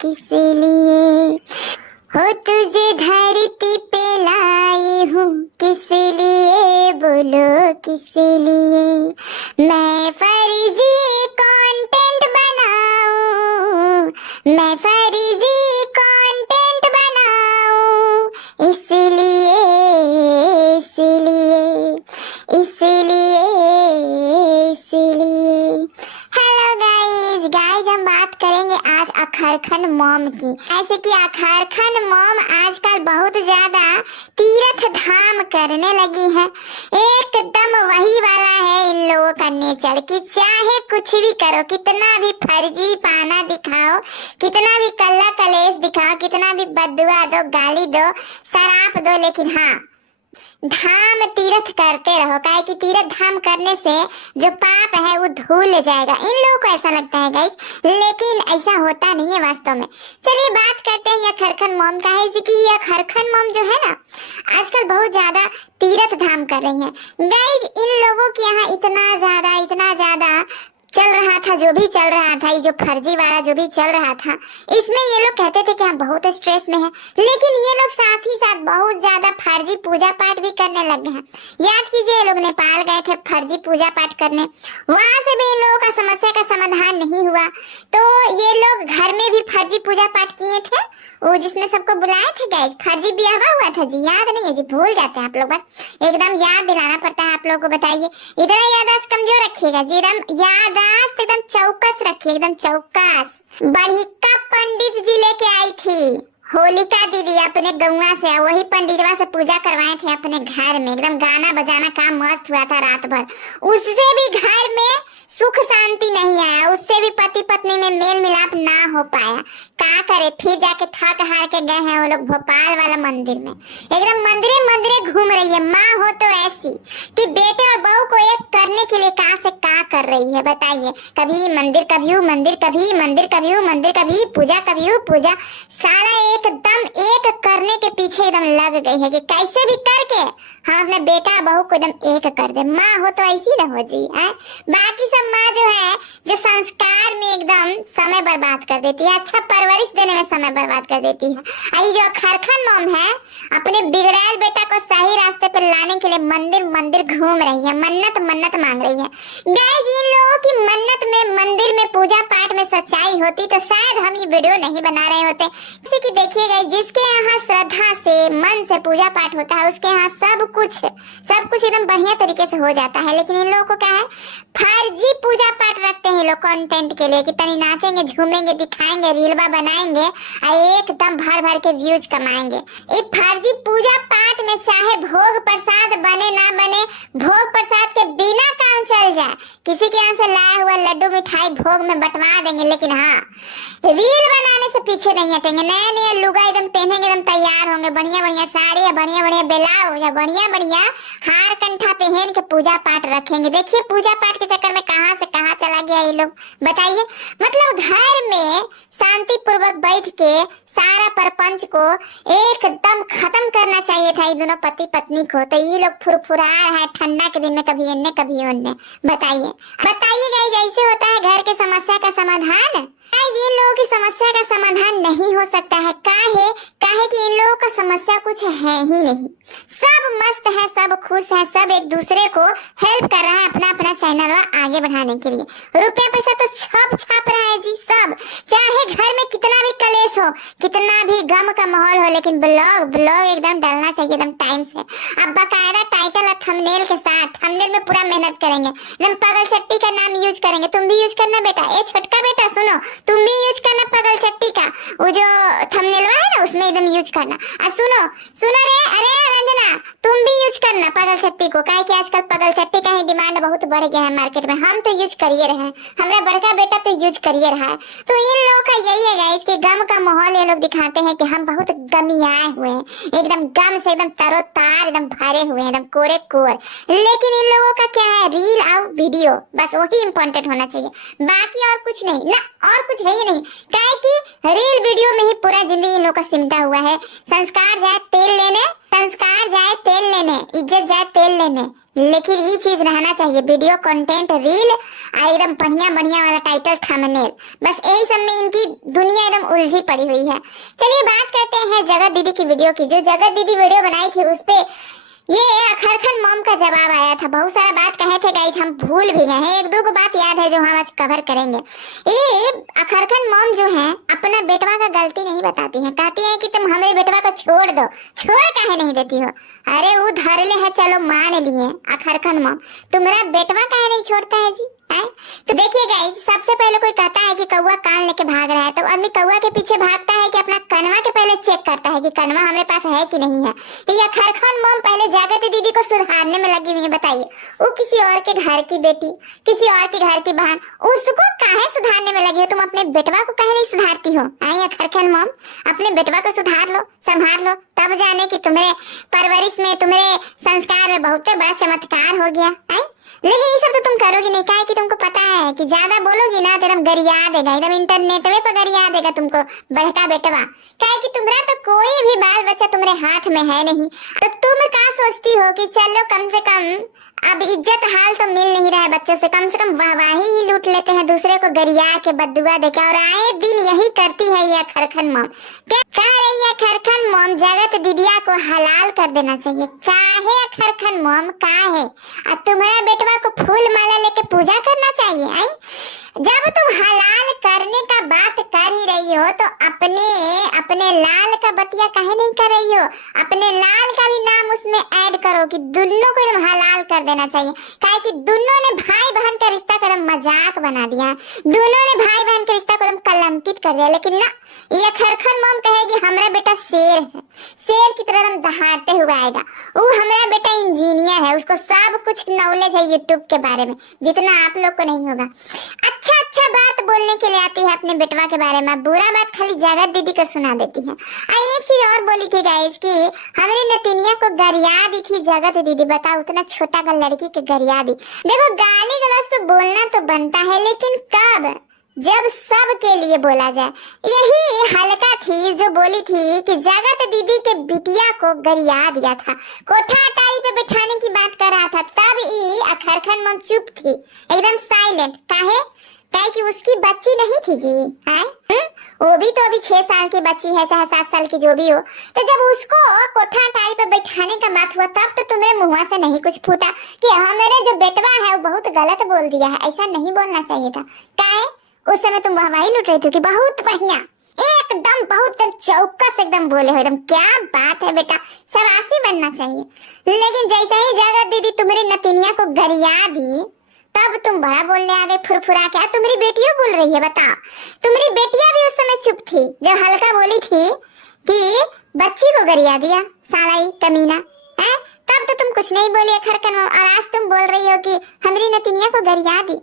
किस लिए, हो तुझे धरती पे लाई हूँ किस लिए, बोलो किस लिए। मैं फर्जी कंटेंट बनाऊं, मैं फर्जी कंटेंट बनाऊं, इसलिए इसलिए इसलिए इसलिए। हेलो गाइस, हम बात करेंगे आज अखरखन मॉम की। ऐसे कि अखरखन मॉम आजकल बहुत ज्यादा तीर्थ धाम करने लगी है। एकदम वही वाला है इन लोगों का नेचर कि चाहे कुछ भी करो, कितना भी फर्जी पाना दिखाओ, कितना भी कल्ला कलेश दिखाओ, कितना भी बददुआ दो, गाली दो, शराप दो, लेकिन हाँ धाम तीर्थ करते रहो। काहे कि तीर्थ धाम करने से जो पाप है वो धुल जाएगा। इन लोगों को ऐसा लगता है गाइस, लेकिन ऐसा होता नहीं है वास्तव में। चलिए बात करते हैं ये अखरखन मॉम का है कि ये अखरखन मॉम जो है ना आजकल बहुत ज्यादा तीर्थ धाम कर रही है। गाइस इन लोगों के यहाँ इतना ज्यादा चल रहा था, जो भी चल रहा था, ये जो फर्जी वाला जो भी चल रहा था, इसमें ये लोग कहते थे कि हम बहुत स्ट्रेस में हैं, लेकिन ये लोग साथ ही साथ बहुत ज्यादा फर्जी पूजा पाठ भी करने लग गए हैं। याद कीजिए ये लोग नेपाल गए थे फर्जी पूजा पाठ करने, वहां से भी इन लोगों का समस्या का समाधान नहीं हुआ, तो ये लोग घर में भी फर्जी पूजा पाठ किए थे, वो जिसमें सबको बुलाए थे। गैस फर्जी ब्याह हुआ था जी, याद नहीं है जी, भूल जाते हैं आप लोग, बस एकदम याद दिलाना पड़ता है आप लोगों को। बताइए, इतना याददाश्त कमजोर रखिएगा जी, एकदम याददाश्त एकदम चौकस रखिए, एकदम चौकस। बढ़िका पंडित जी लेके आई थी होलिका दीदी अपने गौवा से, वही पंडितवा से पूजा करवाए थे अपने घर में, एकदम गाना बजाना काम मस्त हुआ था रात भर। उससे भी घर में सुख शांति नहीं आया, उससे भी पति पत्नी में मेल मिलाप ना हो पाया। क्या करे, फिर जाके थक हार के गए हैं वो लोग भोपाल वाला मंदिर में, एकदम मंदिरे घूम रही है। माँ हो तो ऐसी कि बेटे और बहू को एक करने के लिए कहाँ से क्या कर रही है बताइए। कभी मंदिर, कभी मंदिर, कभी मंदिर, कभी मंदिर, कभी पूजा, कभी पूजा। साला एकदम एक करने के पीछे एकदम लग गई है कि कैसे भी करके हम अपने बेटा बहू को एकदम एक कर दे। माँ हो तो ऐसी ना हो जी। बाकी सब माँ जो है जो संस्कार में एकदम समय बर्बाद कर देती है, अच्छा परवरिश देने में समय बर्बाद कर देती है। ये जो अखरखन मॉम है अपने बिगड़ैल बेटा को सही रास्ते पर लाने के लिए मंदिर घूम रही है, मन्नत मांग रही है। गाइस इन लोगों की मन्नत में, मंदिर में, पूजा पाठ में सच्चाई होती तो शायद हम ये वीडियो नहीं बना रहे होते। जैसे कि देखिएगा जिसके यहाँ श्रद्धा से मन से पूजा पाठ होता है उसके यहाँ सब कुछ एकदम बढ़िया तरीके से हो जाता है। लेकिन इन लोगों को क्या है, फर्जी पूजा पाठ रखते हैं लोग कंटेंट के लिए कि तनी नाचेंगे, झूमेंगे, दिखाएंगे, रीलबा बनाएंगे और एकदम भर के व्यूज कमाएंगे। ये फर्जी पूजा पाठ में चाहे भोग प्रसाद बने ना बने, भोग प्रसाद के बिना काम चल जाए, किसी के यहाँ से लाया हुआ लड्डू मिठाई भोग में बंटवा देंगे, लेकिन हाँ रील बनाने से पीछे नहीं हटेंगे। नए लुगा एकदम पहनेंगे, एकदम तैयार होंगे, बढ़िया साड़ी या बढ़िया ब्लाउज या बढ़िया हार कंठा पहन के पूजा पाठ रखेंगे। देखिए पूजा पाठ के चक्कर में कहां से कहां चला गया ये लोग, बताइए। मतलब घर में शांति पूर्वक बैठ के सारा परपंच को एकदम खत्म करना चाहिए था ये दोनों पति पत्नी को, तो ये लोग फुरफुरा है ठंडा के दिन में, कभी इन्ने कभी उन्ने। बताइए गाइस, ऐसे होता है घर के समस्या का समाधान। इन लोगों की समस्या का समाधान नहीं हो सकता है। काहे कि इन लोगों का समस्या कुछ है ही नहीं, सब मस्त है, सब खुश है, सब एक दूसरे को हेल्प कर रहा है अपना चैनल आगे बढ़ाने के लिए। रुपया पैसा तो सब छाप रहा है जी, सब। चाहे घर में कितना भी कलेश हो, कितना भी गम का माहौल हो, लेकिन ब्लॉग एकदम डालना चाहिए एकदम टाइम से। अब बकायदा टाइटल और थंबनेल के साथ, थंबनेल में पूरा मेहनत करेंगे, एकदम पगल चट्टी का नाम यूज करेंगे। तुम भी यूज करना बेटा, ए छोटका बेटा सुनो, तुम भी यूज करना पगल चट्टी का, वो जो थंबनेल है ना उसमें एकदम यूज करना। सुनो रे, अरे रंजना तुम भी यूज करना पगल चट्टी को, काहे कि आजकल पगल चट्टी का ही डिमांड बहुत बढ़ गया है मार्केट में। हम तो यूज करिए रहे हैं, हमारा बड़का बेटा तो यूज करिए रहा है। तो इन लोगों का यही है गाइस कि गम का माहौल ये लोग दिखाते हैं कि हम बहुत गमियाए हुए हैं, एकदम गम से एकदम तरोतार एकदम भरे हुए हैं, एकदम कोरे कोर। लेकिन इन लोगों का क्या है, रील और वीडियो, बस वही इम्पोर्टेंट होना चाहिए, बाकी और कुछ नहीं ना, और कुछ है ही नहीं। काहे कि रील वीडियो में ही पूरा जिंदगी इन लोग का सिमटा हुआ है। संस्कार जाए तेल लेने, संस्कार जाए तेल लेने, इज्जत जाए तेल लेने, लेकिन ये चीज रहना चाहिए वीडियो कंटेंट रील एकदम बढ़िया बढ़िया वाला टाइटल थंबनेल, बस यही सब में इनकी दुनिया एकदम उलझी पड़ी हुई है। चलिए बात करते हैं जगत दीदी की वीडियो की। जो जगत दीदी वीडियो बनाई थी उस पे ये अखरखन मॉम का जवाब आया था। बहुत सारा बात कहे थे गाइस, हम भूल भी गए हैं, एक दो को बात याद है जो हम आज कवर करेंगे। ये अखरखन मॉम जो है अपना बेटवा का गलती नहीं बताती है, कहती है कि तुम हमारे बेटवा को छोड़ दो। छोड़ काहे नहीं देती हो? अरे वो धरले है, चलो मान लिए अखरखन मॉम, तुम्हारा बेटवा काहे नहीं छोड़ता है जी? है तो देखिए गाइस, सबसे पहले कोई कहता है कि कौवा कान लेके भाग रहा है, तो आदमी कौवा के पीछे भागता है कि अपना कनवा के पहले चेक करता है कि कनवा हमारे पास है कि नहीं है। तो ये अखरखन मॉम पहले जागृति दीदी को सुधारने में लगी हुई है। बताइए, वो किसी और के घर की बेटी, किसी और के घर की बहन, उसको काहे सुधारने में लगी हो? तुम अपने बेटवा को काहे नहीं सुधारती हो? आई अखरखन मॉम, अपने बेटवा को सुधार लो, संभाल लो, तब जाने कि तुम्हारे परवरिश में, तुम्हारे संस्कार में बहुत बड़ा चमत्कार हो गया है। लेकिन ये सब तो तुम करोगी नहीं, काहे कि तुमको पता है कि ज्यादा बोलोगी ना तो एकदम गरिया देगा, एकदम इंटरनेट में पर गरिया देगा तुमको बड़का बेटवा। काहे कि तुम्हारा तो कोई भी बाल बच्चा तुम्हारे हाथ में है नहीं, तो तुम क्या सोचती हो कि चलो कम से कम अब इज्जत हाल तो मिल नहीं रहा है बच्चों से कम वाहवाही ही लूट लेते हैं दूसरे को गरिया के बददुआ देके। और आए दिन यही करती है ये अखरखन मॉम। क्या कह रही है अखरखन मॉम? जगत दीदिया को हलाल कर देना चाहिए। काहे अखरखन मॉम, काहे? अब तुम्हारा बेटवा को फूल माला लेके पूजा करना चाहिए। आई जब तुम हलाल करने का बात कर ही रही हो तो अपने लाल का बतिया काहे नहीं कर रही हो? अपने लाल का भी नाम उसमें ऐड करो कि दोनों को एकदम हलाल कर देना चाहिए। काहे कि दोनों ने भाई बहन का रिश्ता का मजाक बना दिया, दोनों ने भाई बहन के रिश्ता को कलंकित कर दिया। लेकिन ना, ये अखरखन मॉम कहेगी हमारा बेटा शेर है, शेर की तरह दहाड़ते हुए आएगा। वो हमारा बेटा इंजीनियर है, उसको सब कुछ नॉलेज है यूट्यूब के बारे में, जितना आप लोग को नहीं होगा। अच्छा बात बोलने के लिए आती है अपने बेटवा के बारे में, बुरा बात खाली जगत दीदी को सुना देती है। एक चीज और बोली थी गाइस कि हमारी नतिनिया को गरिया दी थी जगत दीदी। बताओ, उतना छोटा का लड़की के गरिया दी। देखो, गाली गलौज पे बोलना तो बनता है, लेकिन कब? जब सब के लिए बोला जाए। यही हल्का थी जो बोली थी कि जगत दीदी के बिटिया को गरिया दिया था, कोठा अटारी पे बिठाने की बात कर रहा था, तब ये अखरखन मॉम चुप थी, एकदम साइलेंट। काहे कि उसकी बच्ची नहीं थी जी, है? वो भी तो अभी 6 साल की बच्ची है, चाहे 7 साल की जो भी हो। तो जब उसको कोठा अटारी पे बैठाने का बात हुआ तब तो तुम्हें मुंह से नहीं कुछ फूटा कि हमारे जो बेटवा है वो बहुत गलत बोल दिया है। ऐसा नहीं बोलना चाहिए था। काहे? उस समय तुम वाहवाही लूट रही थी कि बहुत बढ़िया, एकदम बहुत चौकस एकदम बोले हो, एकदम क्या बात है बेटा, शबाशी बनना चाहिए। लेकिन जैसे ही जगत दीदी तुम्हारी नतिनिया को गरिया दी तब तुम बड़ा बोलने आ गए फुरफुरा के। तुम्हारी बेटियों बोल रही है, बताओ। तुम्हारी बेटियां भी उस समय चुप थी जब हल्का बोली थी कि बच्ची को गरिया दिया, सालाई कमीना है, तब तो तुम कुछ नहीं बोली अखरखन मॉम। और आज तुम बोल रही हो कि हमारी नतिनिया को गरिया दी।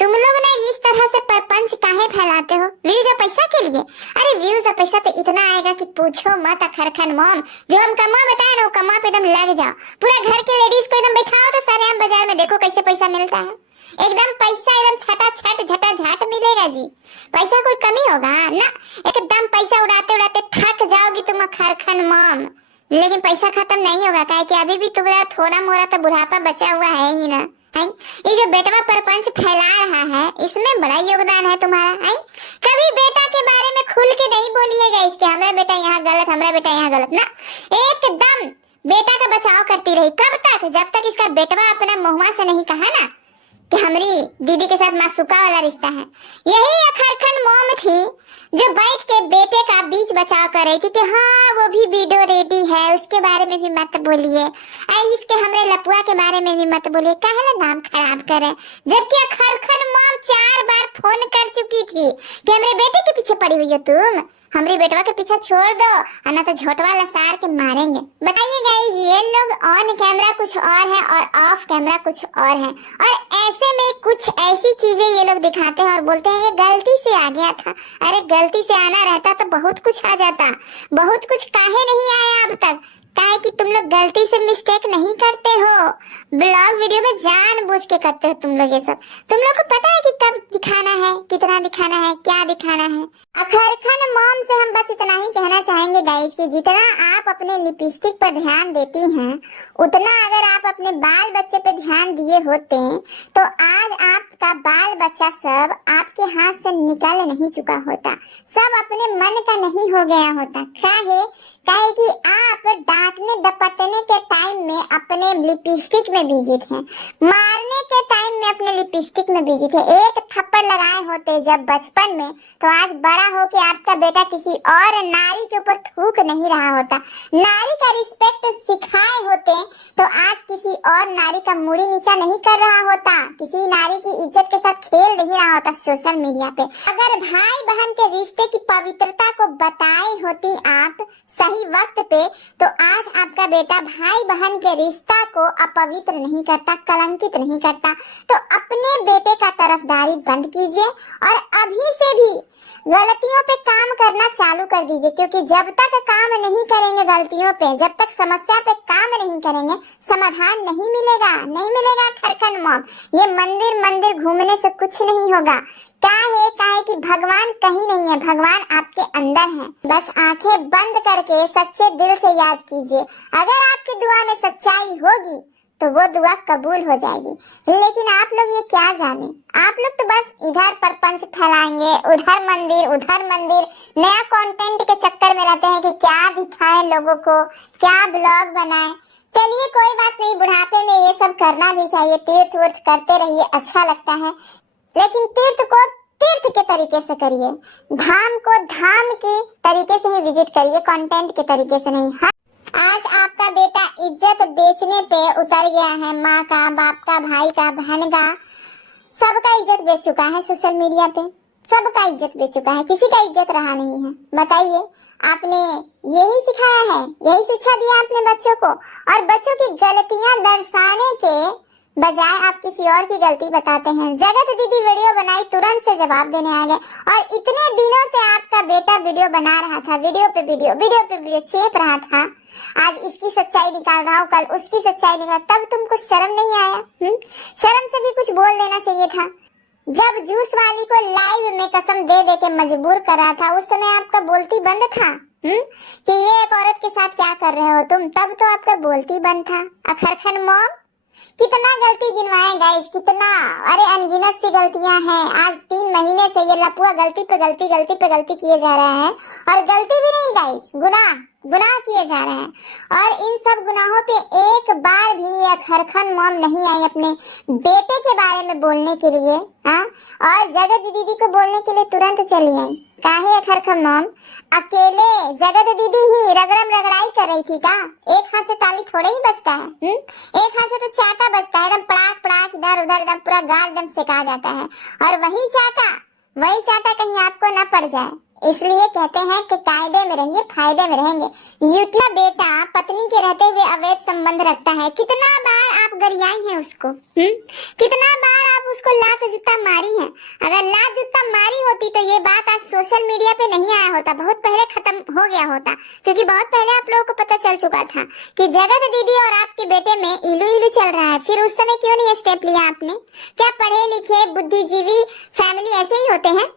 तुम लोग ना इस तरह से परपंच काहे फैलाते हो? व्यूज और पैसा के लिए? अरे व्यूज और पैसा तो इतना आएगा कि पूछो मत अखरखन मॉम। जो हम कमा बताए ना, वो कमा पे एकदम लग जाओ। पूरा घर के लेडीज को एकदम बैठाओ तो सरेआम बाजार में देखो कैसे पैसा मिलता है। एकदम पैसा एकदम छटाछट झटाझट मिलेगा जी। पैसा कोई कमी होगा ना? एकदम पैसा उड़ाते उड़ाते थक जाओगी तुम अखरखन मॉम। लेकिन पैसा खत्म नहीं होगा, काहे कि अभी भी तुम्हारा थोड़ा मोड़ा तो बुढ़ापा बचा हुआ है ही ना। है ये जो बेटवा परपंच फैला रहा है, इसमें बड़ा योगदान है तुम्हारा। है कभी बेटा के बारे में खुल के नहीं बोलिएगा इसके हमारा बेटा यहाँ गलत, हमारा बेटा यहाँ गलत ना। एकदम बेटा का बचाव करती रही। कब तक? जब तक इसका बेटवा अपना मुंह से नहीं कहा ना कि हमारी दीदी के साथ मासूका वाला रिश्ता है। यही अखरखन मॉम थी जो बैठ के बेटे का बीच बचाव कर रही थी कि हाँ वो भी वीडियो रेडी है, उसके बारे में भी मत बोलिए, इसके हमारे लपुआ के बारे में भी मत बोलिए, काहे नाम खराब करे। जबकि अखरखन मॉम 4 बार फोन कर चुकी थी कि हमारे बेटे के पीछे पड़ी हुई हो तुम, हमारे बेटवा के पीछे छोड़ दो ना तो झोटवा लसार के मारेंगे। बताइए गाइस, ये लोग ऑन कैमरा कुछ और है और ऑफ कैमरा कुछ और है, और ऐसे में कुछ ऐसी चीजें ये लोग दिखाते हैं और बोलते हैं ये गलती से आ गया था। अरे गलती से आना रहता तो बहुत कुछ आ जाता, बहुत कुछ काहे नहीं आया अब तक। काहे कि तुम लोग गलती से मिस्टेक नहीं करते हो, ब्लॉग वीडियो में जानबूझ के करते हो तुम लोग ये सब। तुम लोग को पता है कि कब दिखाना है, कितना दिखाना है, क्या दिखाना है। अखरखन मॉम से हम बस इतना ही कहना चाहेंगे गाइस कि जितना आप अपने लिपस्टिक पर ध्यान देती हैं, उतना अगर आप अपने बाल बच्चे पे ध्यान दिए होते तो आज आपका बाल बच्चा सब आपके हाथ से निकल नहीं चुका होता, सब अपने मन का नहीं हो गया होता। काहे कि आप डांटने दपटने के टाइम में अपने लिपस्टिक में बिजी थे, मारने के टाइम में अपने लिपस्टिक में बिजी थे। एक थप्पड़ लगाए होते जब बचपन में तो आज बड़ा होके आपका बेटा किसी और नारी के ऊपर थूक नहीं रहा होता, नारी का रिस्पेक्ट सिखाए होते तो आज किसी और नारी का मुड़ी नीचा नहीं कर रहा होता, किसी नारी की इज्जत के साथ खेल नहीं रहा होता सोशल मीडिया पे। अगर भाई बहन के रिश्ते की पवित्रता को बताई होती आप सही वक्त पे तो आज आपका बेटा भाई बहन के रिश्ता को अपवित्र नहीं करता, कलंकित नहीं करता। तो अपने बेटे का तरफदारी बंद कीजिए और अभी से भी गलतियों पे काम करना चालू कर दीजिए, क्योंकि जब तक काम नहीं करेंगे गलतियों पे, जब तक समस्या पे काम नहीं करेंगे, समाधान नहीं मिलेगा, नहीं मिलेगा। खरखन मॉम, ये मंदिर मंदिर घूमने से कुछ नहीं होगा। काहे कि भगवान कहीं नहीं है, भगवान आपके अंदर है। बस आंखें बंद करके सच्चे दिल से याद कीजिए, अगर आपकी दुआ में सच्चाई होगी तो वो दुआ कबूल हो जाएगी। लेकिन आप लोग ये क्या जाने, आप लोग तो बस इधर परपंच फैलाएंगे, उधर मंदिर, नया कंटेंट के चक्कर में रहते हैं कि क्या दिखाएं लोगों को, क्या ब्लॉग बनाएं। चलिए कोई बात नहीं, बुढ़ापे में ये सब करना भी चाहिए, तीर्थ वर्थ करते रहिए, अच्छा लगता है। लेकिन तीर्थ को तीर्थ के तरीके से करिए, धाम को धाम के तरीके से ही विजिट करिए, कंटेंट के तरीके से नहीं। आज आपका बेटा इज्जत बेचने पे उतर गया है, माँ का, बाप का, भाई का, बहन का, सबका इज्जत बेच चुका है सोशल मीडिया पे, सबका इज्जत बेच चुका है, किसी का इज्जत रहा नहीं है। बताइए, आपने यही सिखाया है, यही शिक्षा दिया अपने बच्चों को, और बच्चों की गलतियां दर्शाने के बजाय आप किसी और की गलती बताते हैं। जगत दीदी वीडियो बनाई, तुरंत से जवाब देने आ गए, और इतने दिनों से आपका बेटा वीडियो बना रहा था, वीडियो पे वीडियो चेप रहा था, आज इसकी सच्चाई निकाल रहा हूँ, कल उसकी सच्चाई निकाल, तब तुमको शर्म नहीं आया? शर्म से भी कुछ बोल लेना चाहिए था। जब जूस वाली को लाइव में कसम दे दे के मजबूर कर रहा था, उस समय आपका बोलती बंद था कि ये एक औरत के साथ क्या कर रहे हो तुम, तब तो आपका बोलती बंद था। अखरखन मॉम, कितना गलती गिनवाए गाइस, कितना, अरे अनगिनत सी गलतियां हैं। आज 3 महीने से ये लपुआ गलती पे गलती किए जा रहा है, और गलती भी नहीं गाइस, गुनाह किए जा रहे हैं। और इन सब गुनाहों पे एक बार भी ये खरखन मॉम नहीं आई अपने बेटे के बारे में बोलने के लिए, और जगत दीदी को बोलने के लिए तुरंत चली आई। काहे खरखन मॉम, अकेले जगत दीदी ही रगड़म रगड़ाई कर रही थी का? एक हाथ से ताली थोड़े ही बजता है, एक हाथ से तो चाटा बजता है, एकदम पड़ाक पड़ाक इधर उधर एकदम पूरा गाल एकदम सेका जाता है, और वही चाटा कहीं आपको न पड़ जाए। इसलिए कहते हैं कि कायदे में रहिए, फायदे में रहेंगे। यूट्यूब बेटा पत्नी के रहते हुए अवैध संबंध रखता है, कितना बार आप गरियाई हैं उसको, कितना बार आप उसको लात जूता मारी है। अगर लात जूता मारी होती तो ये बात आज सोशल मीडिया पे नहीं आया होता, बहुत पहले खत्म हो गया होता, क्योंकि बहुत पहले आप लोगों को पता चल चुका था कि जगत दीदी और आपके बेटे में इलू चल रहा है। फिर उस समय क्यों नहीं स्टेप लिया आपने? क्या पढ़े लिखे बुद्धिजीवी फैमिली ऐसे ही होते हैं?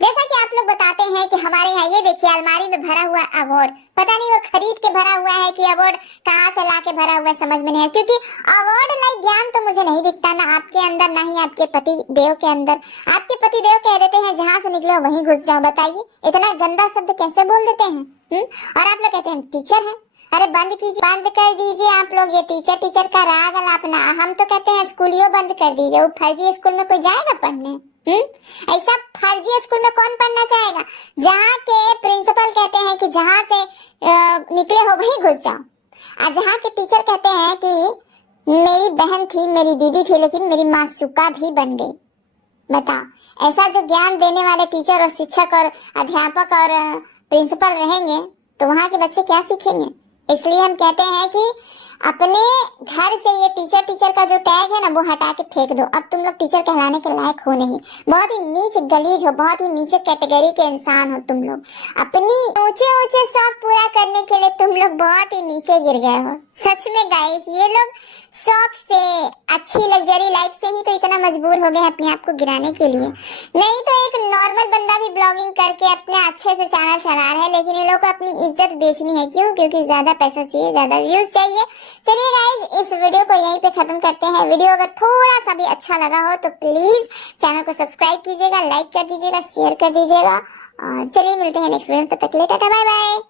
जैसा कि आप लोग बताते हैं कि हमारे यहाँ ये देखिए अलमारी में भरा हुआ अवार्ड, पता नहीं वो खरीद के भरा हुआ है कि अवार्ड कहाँ से लाके भरा हुआ है, समझ में नहीं है। क्योंकि अवार्ड लाइक ज्ञान तो मुझे नहीं दिखता, ना आपके अंदर ना ही आपके पति देव के अंदर। आपके पति देव कह देते हैं जहाँ से निकलो वहीं घुस जाओ। बताइए इतना गंदा शब्द कैसे बोल देते हैं? और आप लोग कहते हैं टीचर है। अरे बंद कीजिए, बंद कर दीजिए आप लोग ये टीचर का राग अलापना। हम तो कहते हैं स्कूलियों बंद कर दीजिए। वो फर्जी स्कूल में कोई जाएगा पढ़ने? ऐसा फर्जी स्कूल में कौन पढ़ना चाहेगा? जहाँ के प्रिंसिपल कहते हैं कि जहाँ से निकले हो वहीं घुस जाओ, और जहाँ के टीचर कहते हैं कि मेरी बहन थी, मेरी दीदी थी, लेकिन मेरी मासूका भी बन गई। बताओ, ऐसा जो ज्ञान देने वाले टीचर और शिक्षक और अध्यापक और प्रिंसिपल रहेंगे तो वहाँ के बच्चे क्या सीखेंगे? इसलिए हम कहते हैं कि अपने घर से ये टीचर का जो टैग है ना वो हटा के फेंक दो। अब तुम लोग टीचर कहलाने के लायक हो नहीं, बहुत ही नीच गलीज हो, बहुत ही नीचे कैटेगरी के इंसान हो तुम लोग। अपनी ऊंचे ऊंचे शौक पूरा करने के लिए तुम लोग बहुत ही नीचे गिर गए हो। सच में गाइस, ये लोग शौक से, अच्छी लग्जरी लाइफ से ही तो इतना मजबूर हो गए अपने आप को गिराने के लिए। नहीं तो एक नॉर्मल बंदा भी ब्लॉगिंग करके अपने अच्छे से चैनल चला रहा है, लेकिन ये लोग को अपनी इज्जत बेचनी है। क्यों? क्योंकि ज्यादा पैसा चाहिए, ज्यादा व्यूज चाहिए। चलिए गाइस, इस वीडियो को यहीं पे खत्म करते हैं। वीडियो अगर थोड़ा सा भी अच्छा लगा हो तो प्लीज चैनल को सब्सक्राइब कीजिएगा, लाइक कर दीजिएगा, शेयर कर दीजिएगा। और चलिए मिलते हैं नेक्स्ट वीडियो में, तब तक के लिए टाटा बाय बाय।